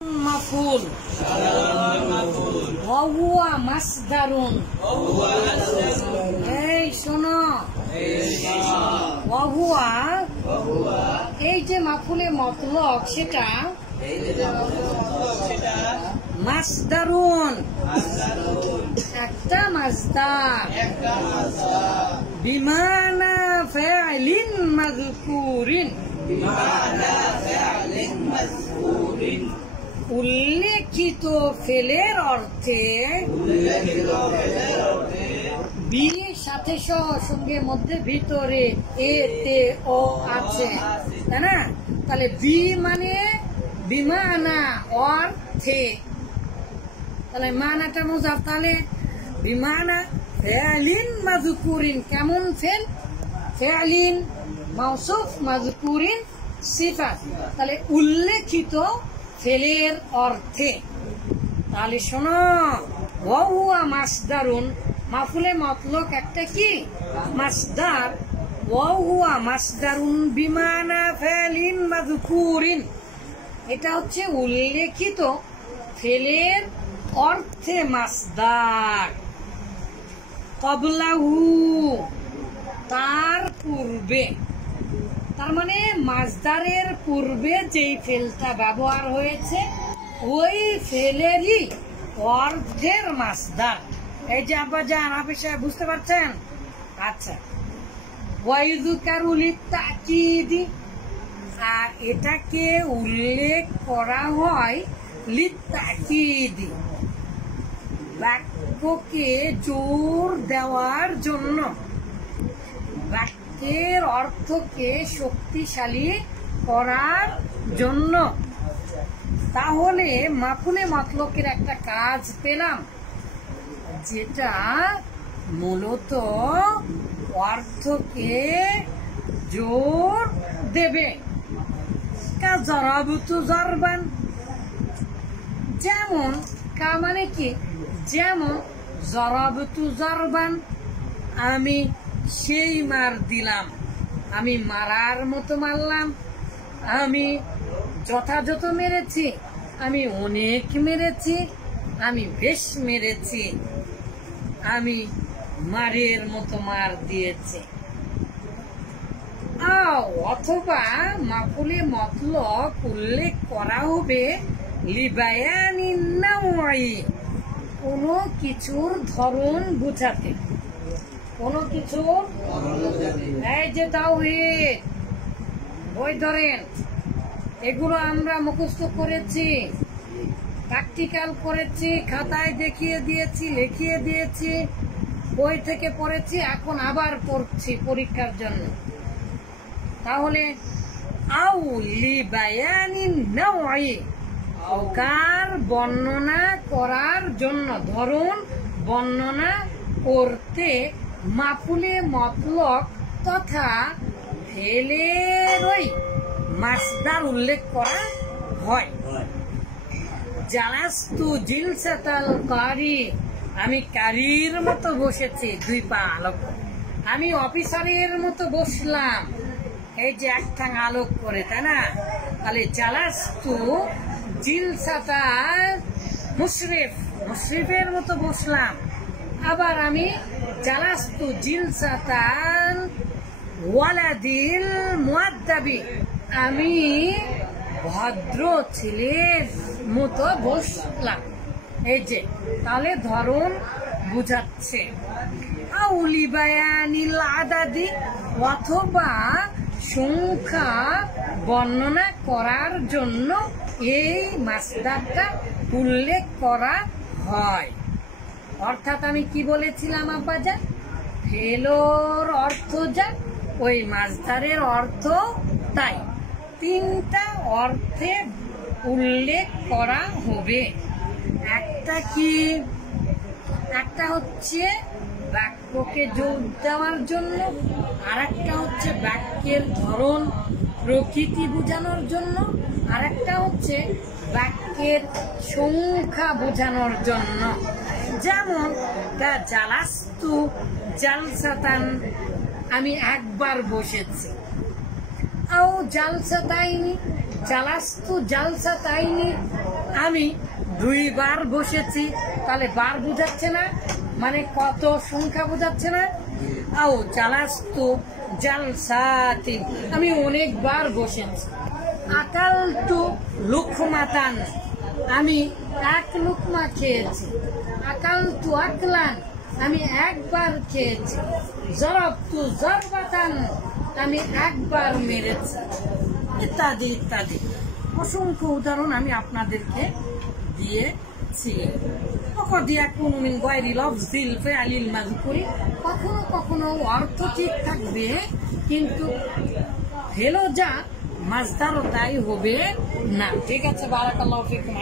মাফুল ওয়া মাসদারুন এই শোনো ওয়া এই যে মাফুলে মতলক সেটা মাসদারুন একটা মাসদার বিমানা ফাইলিন মাযকুরিন উল্লেখিত ফেলের অর্থে বি সাথে সঙ্গে মধ্যে ভিতরে এ তে ও আছে তাই না? তাহলে বি মানে বিমানা অর্থে, তাহলে মানাটা মুজাফ, তাহলে বিমানা ফাইলিন মাযকুরিন কেমন ফেল? ফাইলিন মাউসুফ মাযকুরিন সিফাত, তাহলে উল্লেখিত ফেলের অর্থে। তাহলে শোনো ওয়া মাসদারুন মাফুলে মতলক একটা কি মাসদার, ওয়া মাসদারুন বিমানা ফাইলিন মাযকুরিন, এটা হচ্ছে উল্লেখিত ফেলের অর্থে মাসদার। ক্বাবলাহু তার পূর্বে, তার মানে মাসদারের পূর্বে যেই ফেলটা ব্যবহার হয়েছে ওই ফেলেরই অর্থের মাসদার। এই যে আব্বাজান হাফেজ সাহেব বুঝতে পারছেন? আচ্ছা, ওয়াইযুকারু লিত্তাকিদি, আর এটাকে উল্লেখ করা হয় লিত্তাকিদি বাক্যকে জোর দেওয়ার জন্য, বাক্যের অর্থকে শক্তিশালী করার জন্য। তাহলে মাফুলে মতলকের একটা কাজ পেলাম যেটা মূলত অর্থকে জোর দেবে। কা জরাবতু জরবান, যেমন কা মানে কি, যেমন জরাবতু জরবান আমি সেই মার দিলাম, আমি মারার মতো মারলাম, আমি যথাযথ মেরেছি, আমি অনেক মেরেছি, আমি বেশ মেরেছি, আমি মারের মতো মার দিয়েছি। অথবা মাফুলে মতলক উল্লেখ করা হবে লিবায়ানিন নাওয়ি, কোনো কিছুর ধরন বুঝাতে, কোনো কিছু। এই যে তাওহীদ বই ধরেন, এগুলো আমরা মুখস্থ করেছি, প্র্যাকটিক্যাল করেছি, খাতায় দেখিয়ে দিয়েছি, লিখিয়ে দিয়েছি, বই থেকে পড়েছি, এখন আবার পড়ছি পরীক্ষার জন্য। তাহলে আউ লিবায়ানিন নাওয়ি, প্রকার বর্ণনা করার জন্য, ধরন বর্ণনা করতে মাফুলে মতলক তথা ফেলেরই মাসদার উল্লেখ করা হয়। জালাস্তু জিলসাতাল কারি, আমি কারির মতো বসেছি, দুই পা আলোক, আমি অফিসারের মতো বসলাম, এই যে এক ঠাং আলোক করে, তাই না? তাহলে জালাস্তু জিলসাতাল মুশরিফ, মুশরিফের মতো বসলাম। আবার আমি জালাস্তু জিলসাতাল ওয়ালাদিল মুআদ্দাবি, আমি ভদ্র ছেলের মতো বসলাম। এই যে তাহলে ধরন বুঝাচ্ছে। আউলি বায়ানিল আদাদি, অথবা সংখ্যা বর্ণনা করার জন্য এই মাসদারটা উল্লেখ করা হয়। অর্থাৎ আমি কি বলেছিলাম আব্বাজান? ফেলোর অর্থ যা ওই মাসদারের অর্থ তাই, তিনটা অর্থে উল্লেখ করা হবে। একটা কি, একটা হচ্ছে বাক্যকে জোর দেওয়ার জন্য, আর একটা হচ্ছে বাক্যের ধরন প্রকৃতি বোঝানোর জন্য, আর একটা হচ্ছে বাক্যের সংখ্যা বোঝানোর জন্য। যেমন জালাস্তু জালসাতান, আমি একবার বসেছি, আও জালসাতাইনি জালাস্তু জালসা তাইনি, আমি 2 বার বসেছি, তাহলে বার বুঝাচ্ছে না, মানে কত সংখ্যা বোঝাচ্ছে না। আও জালাস্তু জালসাতি, আমি অনেকবার বসেছি। আকালতু লুকমাতান, আমি 1 লুকমা খেয়েছি। আকালতু আকলান, আমি 1 বার খেয়েছি। জরবতু জরবাতান, আমি 1 বার মেরেছি, ইত্যাদি ইত্যাদি অসংখ্য উদাহরণ আমি আপনাদেরকে দিয়েছি। কখনো কখনো অর্থ ঠিক থাকবে, কিন্তু ফেলো যা মাসদারও তাই হবে না। ঠিক আছে, বারাকাল্লাহু ফিকুম।